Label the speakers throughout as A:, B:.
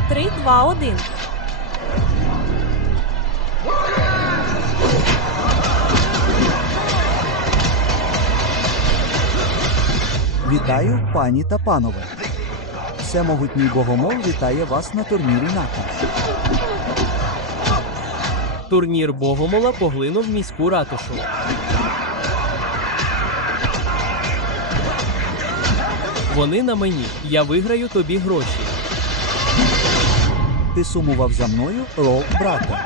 A: 3, 2, 1.
B: Вітаю, пані та панове! Всемогутній Богомол вітає вас на турнірі НАТО.
C: Турнір Богомола поглинув міську ратушу. Вони на мені. Я виграю тобі гроші.
B: Ти сумував за мною, Рол, брате.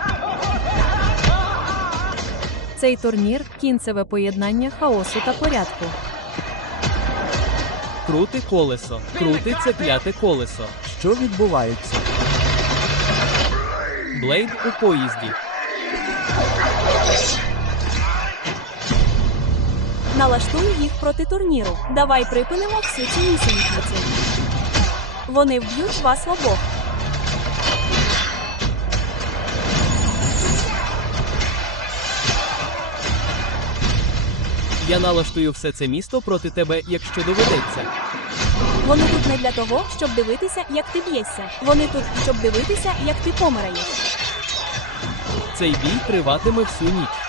A: Цей турнір – кінцеве поєднання хаосу та порядку.
C: Крути колесо. Крути це кляте колесо.
B: Що відбувається?
C: Блейд у поїзді.
A: Налаштуй їх проти турніру. Давай припинимо всю цю нісенітницю. Вони вб'ють вас обох.
C: Я налаштую все це місто проти тебе, якщо доведеться.
A: Вони тут не для того, щоб дивитися, як ти б'єшся. Вони тут, щоб дивитися, як ти помираєш.
C: Цей бій триватиме всю ніч.